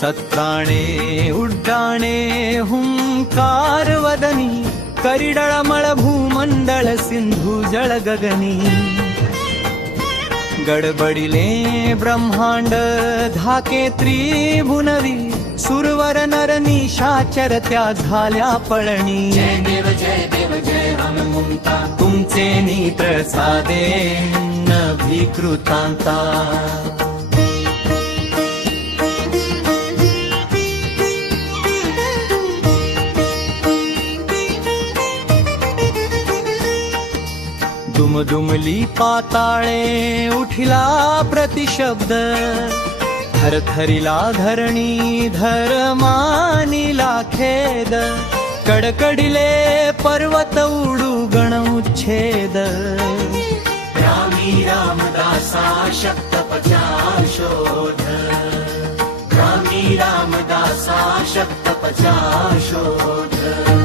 सत्राणे उड्डाणे हुंकार वदनी करिडळमळ भूमंडळ सिंधू जळ गगनी गडबडिले ब्रह्मांड धाके त्रिभुवनवी सुरवर नर निशाचर त्या झाल्या पळणी जय देव जय हनुमंता तुमचे नेत्र साधे नभिकृतांता दुमदुमली पाताळे उठिला प्रतिशब्द थरथरिला धरणी धर्मानिला खेद कडकडीले पर्वत उडू गण उच्छेद रामी रामदासा शक्तपचा शोध रामी रामदासा शक्तपचा शोध